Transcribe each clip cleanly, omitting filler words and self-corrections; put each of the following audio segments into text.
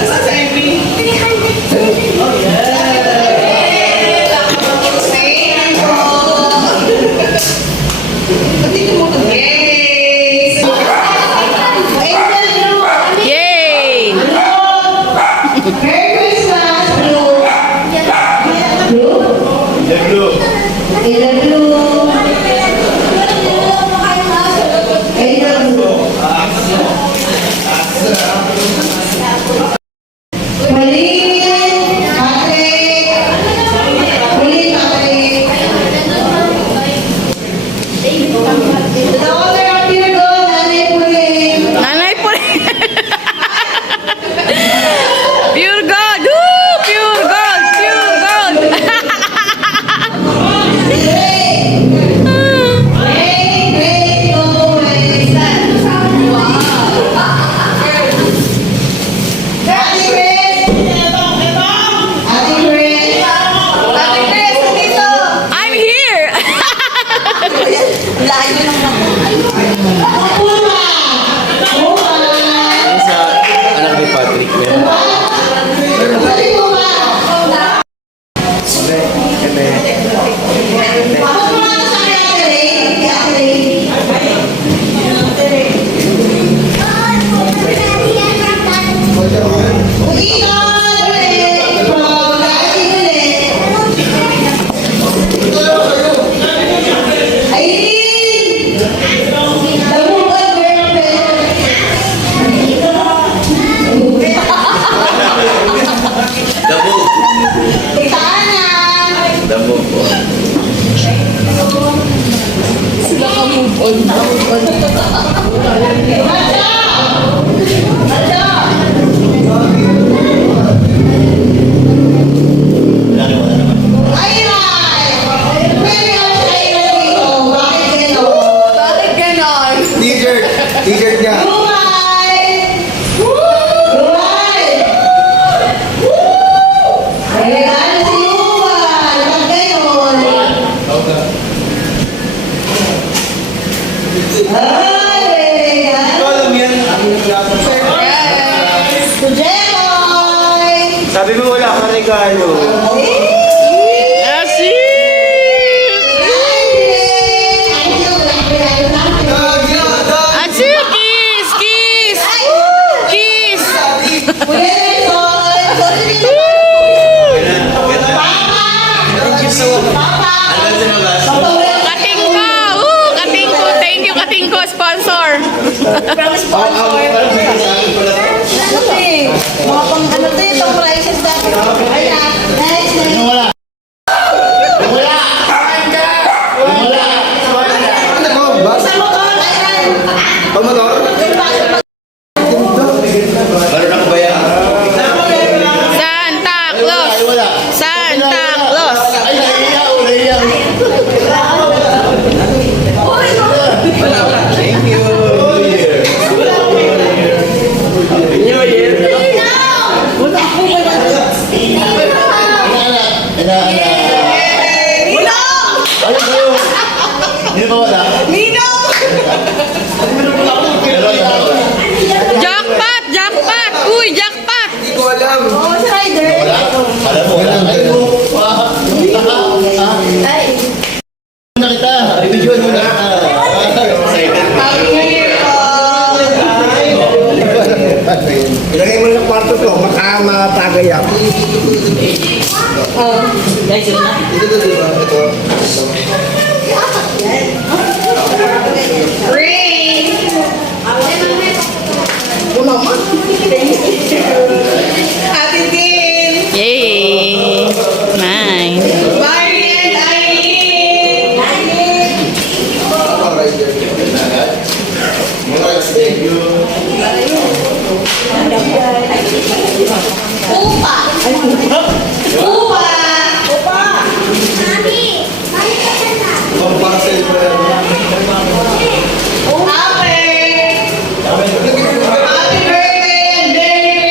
Nasaan sa MP? Oh, yeah. T-shirt niya. Sabi mo wala ka regalo. From sponsor. Mga pang ano to yung pang prices dati. Ayan. Nice. Wala. Wala. Wala. Sa motor. Ayan. Pag motor? Meron ako ba yan? Santa Claus! Santa Claus! Ay, naiiyaw. Thank you. Jackpot! Jackpot! Uy, jackpot! Hindi ko alam. Oh, si Ryder. Alam mo, alam mo. Ay. Na kita. Revisual mo na kita. Ilagay mo ng kwarto to. Makamapagay ako. Guys, yun na. Ito. Ring! Ate Tin! Yay! Nice! Barry and Irene! Thank you. Upa! Upa! Upa! Ang parcel mo yan. Happy birthday and Merry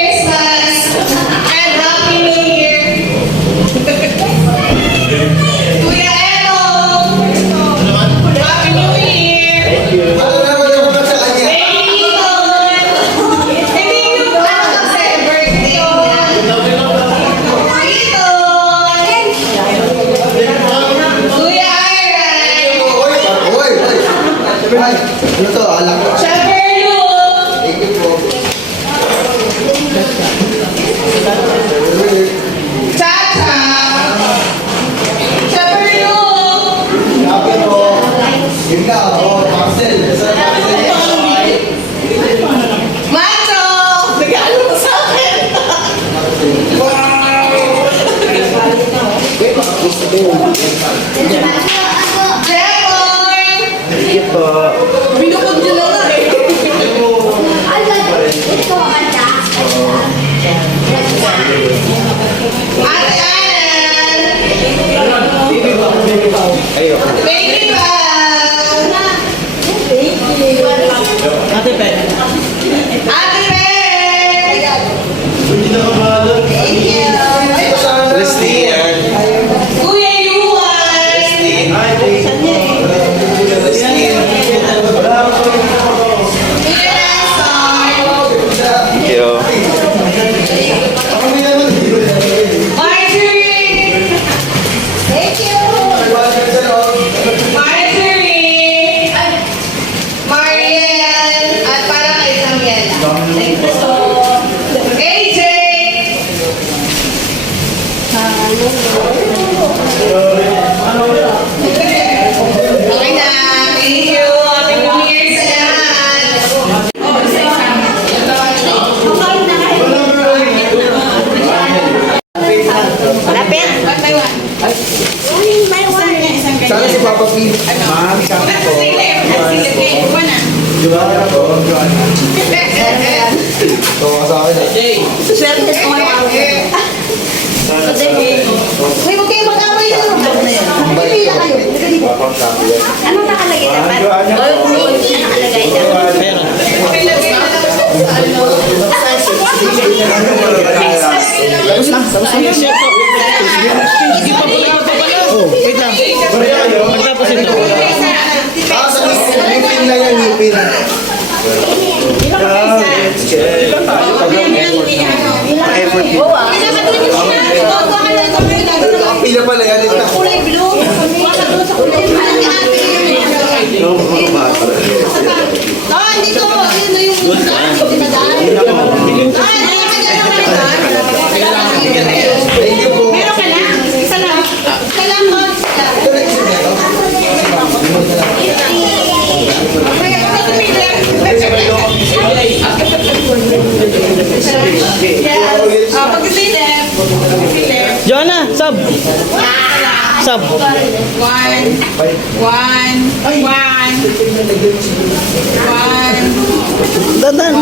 Ate Alan! Baby Val! Ate Pe. Ate Val! Hindi na kabalo. Thank you! Christian. Kuya Yuan! Hi, Christian. Kuya Nelson! Thank you. Marjorie! Thank you! Marjorie! Mariel! At para kay Samuel. Thank you so AJ! Okay na. Thank you. Happy New Year sa lahat. Oh, isa Lapit. Sana si Papa P. Ma'am, sabi ko. Tawa sa akin. Uy, huwag kayo mag-away yun. Pipila kayo. Anong nakalagay dapat? Anong nakalagay dapat? Wait lang. Magtapos ito. Yung pin na yan, yung pin. Ang pila pala yan. Kulay blue. Wala doon sa kulay blue. Ah, dito. Ayun na yung dinadaan. Ah, Thank you po. meron ka na? Isa lang. Isa lang. Pagkasilip. Joanna, sub. Sub. One. Dandan.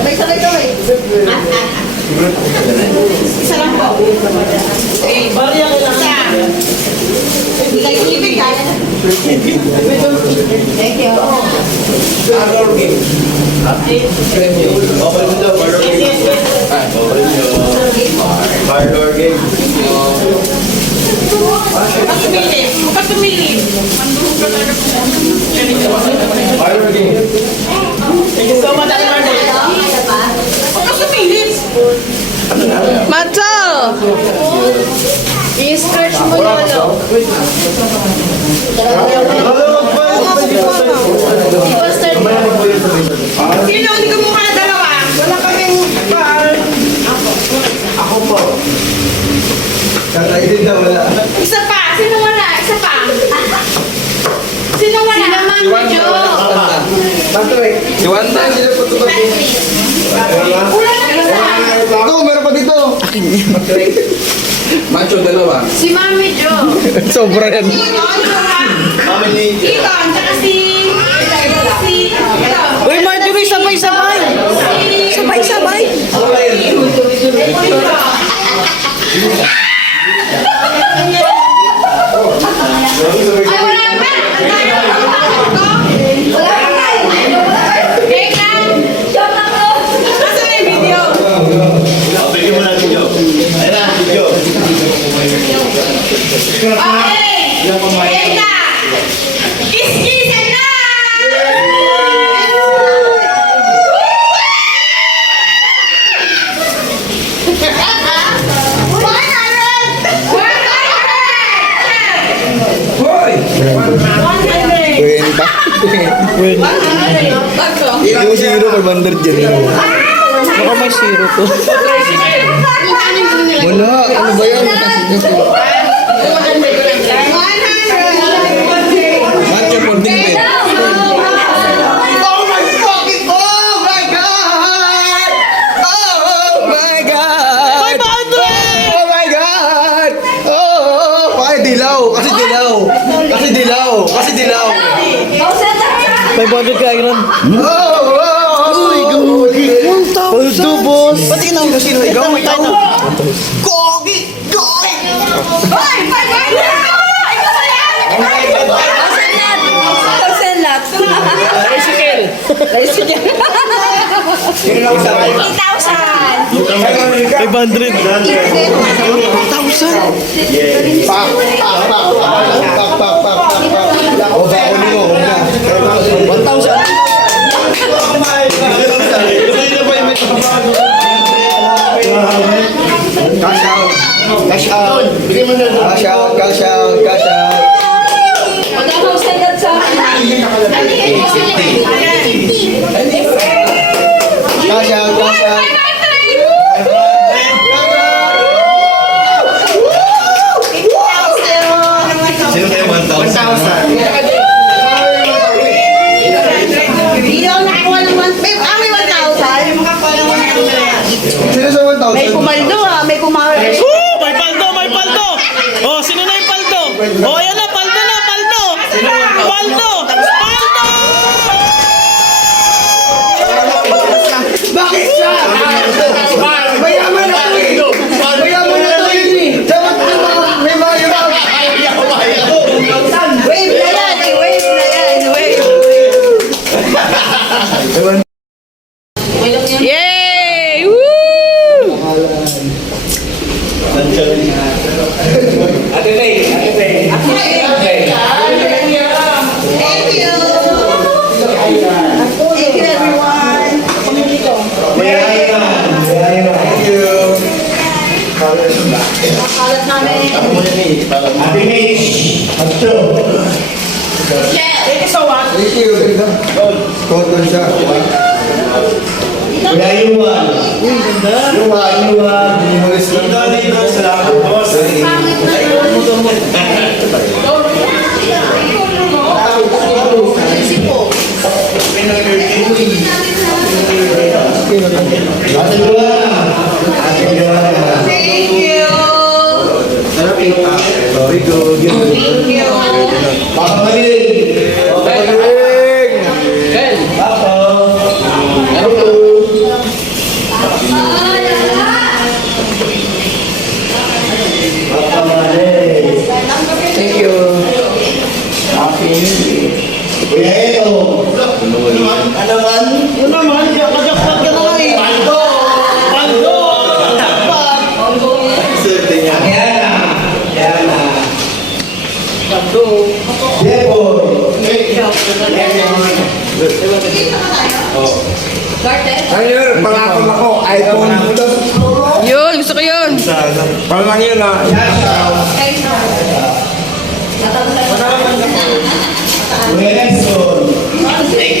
Sabay-sabay kami. Isa lang po. Okay. Isa. Hindi kayo ibig ha? Thank you. Parlor game. Bukas tumili. Mandurog ka talaga po. Parlor game. Bukas tumili. Macho! I-search mo lolo. Sino? Hindi ko mukha na dalawa. Wala kaming baal. Ako po. Kakainin na wala. Isa pa. Sino wala? Isa pa. Sino wala? Mama Jo. Patrick. Iwan na sila po ito. Wala na isa. Ito, meron pa dito. Patrick. Macho, dalawa. Si Mami Jo. Sobra yan. Family. Ikon, tsaka si... Uy, Marjorie, sabay-sabay. Sabay-sabay. Ay, wala pa! Wait lang! Nasaan na yung video? Bigyan mo natin Joe. Ayun na, Joe. Okay! Wait na! Kiss-kissan na! Kwenta. Hindi mo zero, may bandar dyan. Baka may zero to. Wala, ano ba yan? Matcha folding bed. Oh my fucking, oh my God! Oh my God! Oh my God! Oh, bakit dilaw? Kasi dilaw. Kasi dilaw. Kasi dilaw. 500 kaya Byron. Uy, gogi. Paldo, boss. Ba't ikaw na sino? Ikaw, ikaw. Gogi! Gogi! Hoy! Sino lang sa akin? 8,000! 500. 1,000? Pak! O ba, uli mo. 1,000. Cash out. Cash out. Cash out, cash out, cash out. Cash out, cash out. Sino kayo 1,000? Hindi ako nakakuha ng 1,000. May 1,000. Sino sa 1,000? May pumaldo ah. May pumaldo. May paldo, may paldo. Oh, sino na yung paldo? Oh, ayan na, paldo na, paldo. Paldo! Paldo! Bakit siya? Mayaman na to eh! Mayaman na to eh! Dapat may mga yaman! Wave na yan. Wave na yan. Wave. Yay! Woo! Thank you. Thank you everyone. Thank you! Kalat namin. Thank you! Ganda. Cotton siya. Minimalist lang. Thank you. Very good. Thank you. Thank you. Yun naman, kajakpat ka na nga eh. Paldo! Ano yun? Pangako ako. iPhone. Yun, gusto ko yun. Parang yun ah. Thank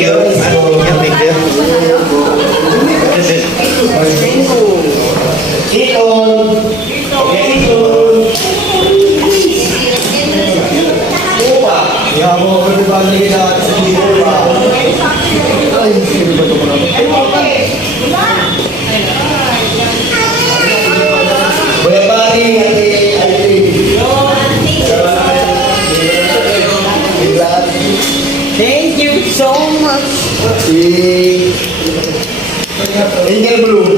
you. Thank you. Ya mo, pwede ba naging natin sa dito pa? Ay, sino ba ito ko naman? Kuya Bari, Thank you so much. si Angel Blue.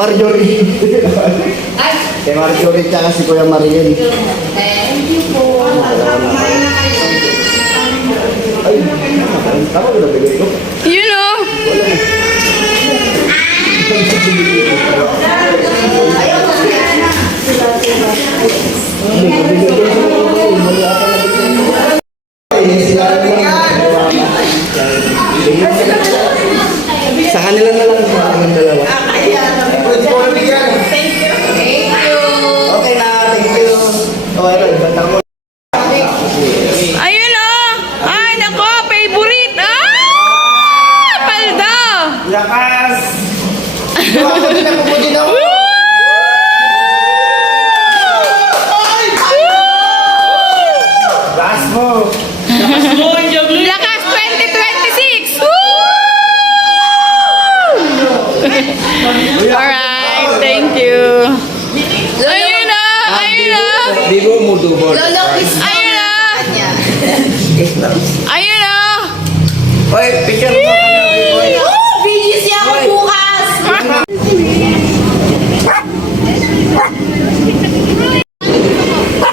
Marjorie. Kay Marjorie tsaka si Kuya Mariel. Thank you po. Ay, tama ko na bigay ko. You know. Sa kanila na lang sa aking dalawa. Okay na, thank you. Kawalan, bantang mo. Ayun oh. Ay, nako, favorite. Paldo. Lakas! Ako din ako. Bigo mo double. Lolo, kiss mo Ayun na! niya. Ayun na! Oy, picture mo kami. Oy. Video siya ako bukas.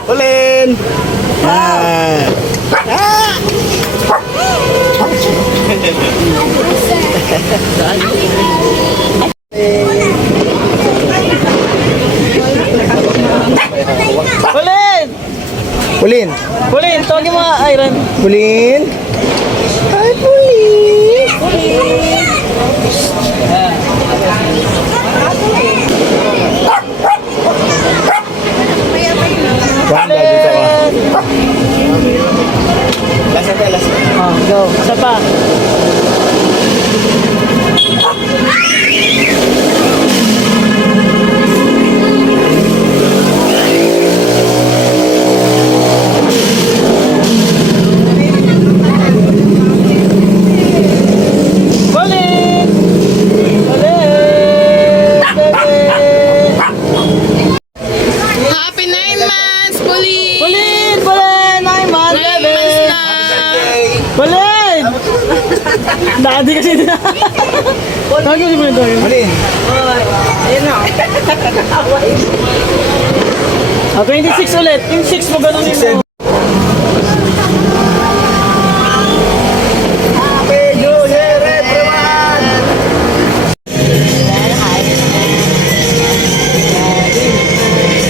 Ulin! Ah! Ulin! Pulin. Ulin, tawagin mo nga, Iron. Pulin. Ay, Pulin. Wanda, dito ka. Lasa pa, lasa. Oh, go. Isa pa. Ulin! Ulin! Happy 9 months, Puli! Ulin! Ulin! Ay, man, 9 bebe! months na! Ulin! Dati kasi na. Tawagin mo si Ulin, tawagin mo. Pulin. Ah, 26 ulit. Yung 6 mo ganun yun. Happy New Year, everyone!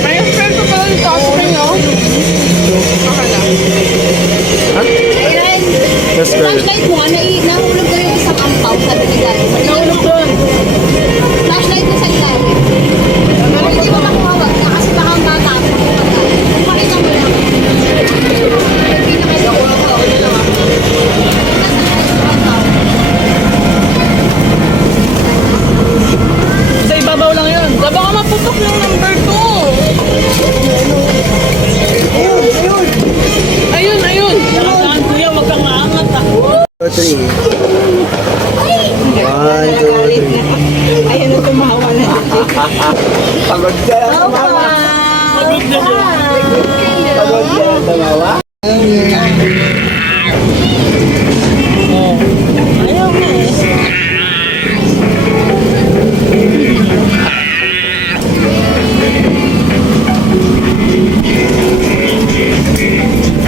May friend ko pala dito ako kayo. Yes, girl. Flashlight mo, nahulog daw yung isang ampaw. Sabi ni Gary. Nahulog doon. Flashlight mo sa ilalim. Pero hindi mo makuhawag na kasi baka ang bata mo. Pakita mo lang. Sa ibabaw lang yun. Baka maputok yung number 2. Ayun, ayun. Saan kuya, wag kang maangat ah. 2, 3. 1, 2, 3. Ayun na tumawa na. Pagod ka na tumawa. Pagod na siya. Pagod ka na tumawa. Oh. Ayaw na eh.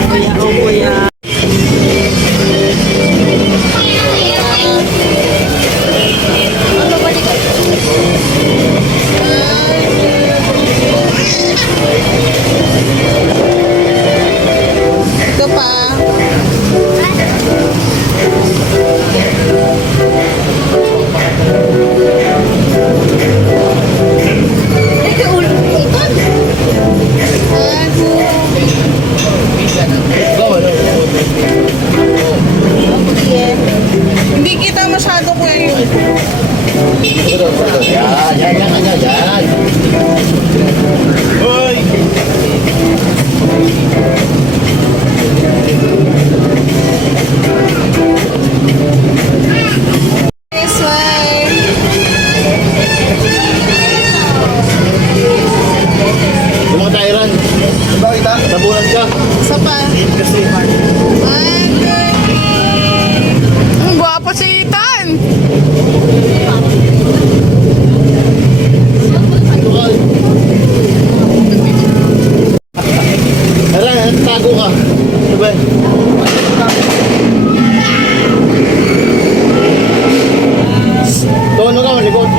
Kuya, oh kuya. Ito pa. Hindi kita masyado ko yun. Hoy! This way. Yung mga Tyran. Diba kita? Tabunan ka. Isa pa. Kasi. 1, 2, 3. Ang gwapo si Ethan. Tara, tago ka. Diba? Tono ka, malikot.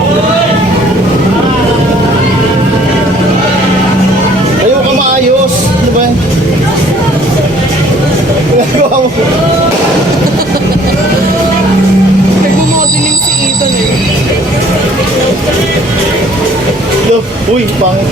Ayaw ka maayos. Diba? Ginagawa mo. Nagmo-modeling si Ethan eh. Uy, pangit.